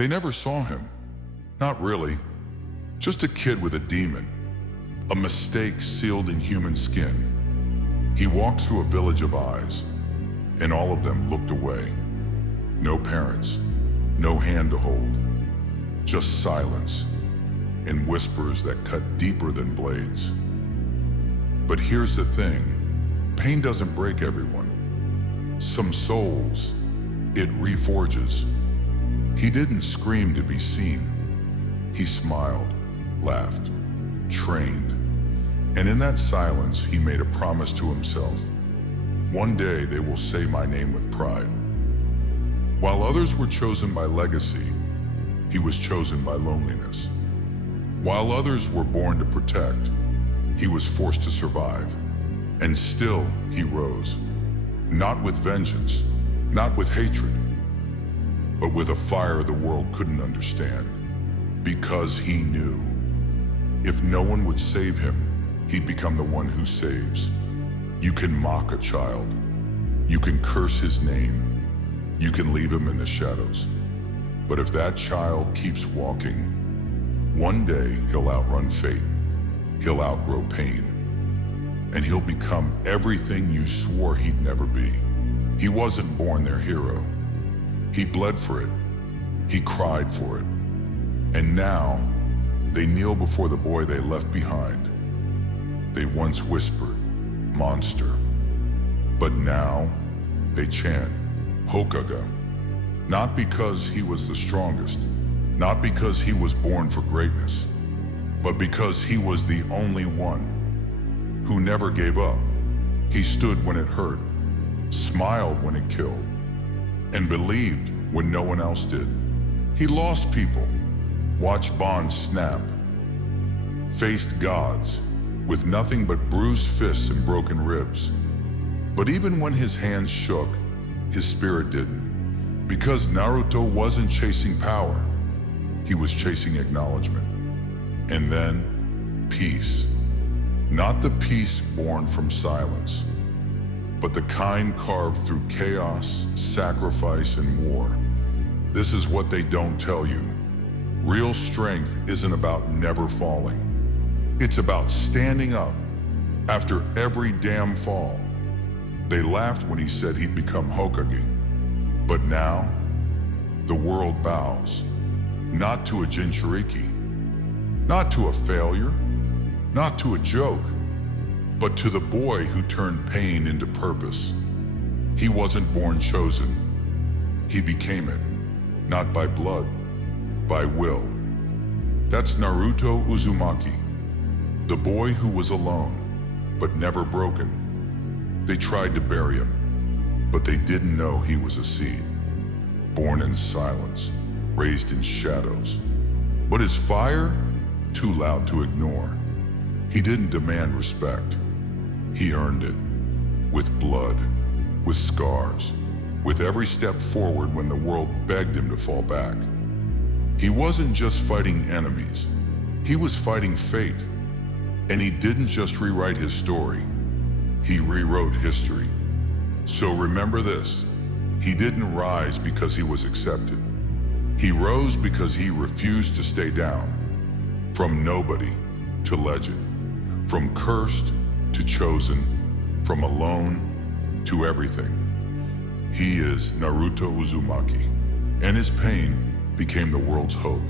They never saw him. Not really. Just a kid with a demon. A mistake sealed in human skin. He walked through a village of eyes, and all of them looked away. No parents, no hand to hold. Just silence and whispers that cut deeper than blades. But here's the thing, pain doesn't break everyone. Some souls, it reforges. He didn't scream to be seen. He smiled, laughed, trained. And in that silence, he made a promise to himself. One day they will say my name with pride. While others were chosen by legacy, he was chosen by loneliness. While others were born to protect, he was forced to survive. And still he rose. Not with vengeance, not with hatred, but with a fire the world couldn't understand. Because he knew, if no one would save him, he'd become the one who saves. You can mock a child. You can curse his name. You can leave him in the shadows. But if that child keeps walking, one day he'll outrun fate. He'll outgrow pain. And he'll become everything you swore he'd never be. He wasn't born their hero. He bled for it. He cried for it. And now, they kneel before the boy they left behind. They once whispered, monster. But now, they chant, Hokaga. Not because he was the strongest, not because he was born for greatness, but because he was the only one who never gave up. He stood when it hurt, smiled when it killed, and believed when no one else did. He lost people, watched bonds snap, faced gods with nothing but bruised fists and broken ribs. But even when his hands shook, his spirit didn't. Because Naruto wasn't chasing power, he was chasing acknowledgement. And then, peace. Not the peace born from silence, but the kind carved through chaos, sacrifice, and war. This is what they don't tell you. Real strength isn't about never falling. It's about standing up after every damn fall. They laughed when he said he'd become Hokage. But now, the world bows. Not to a Jinchuriki, not to a failure, not to a joke, but to the boy who turned pain into purpose. He wasn't born chosen. He became it, not by blood, by will. That's Naruto Uzumaki, the boy who was alone, but never broken. They tried to bury him, but they didn't know he was a seed, born in silence, raised in shadows. But his fire, too loud to ignore. He didn't demand respect. He earned it, with blood, with scars, with every step forward when the world begged him to fall back. He wasn't just fighting enemies, he was fighting fate. And he didn't just rewrite his story, he rewrote history. So remember this, he didn't rise because he was accepted. He rose because he refused to stay down. From nobody to legend, from cursed to chosen, from alone to everything. He is Naruto Uzumaki, and his pain became the world's hope.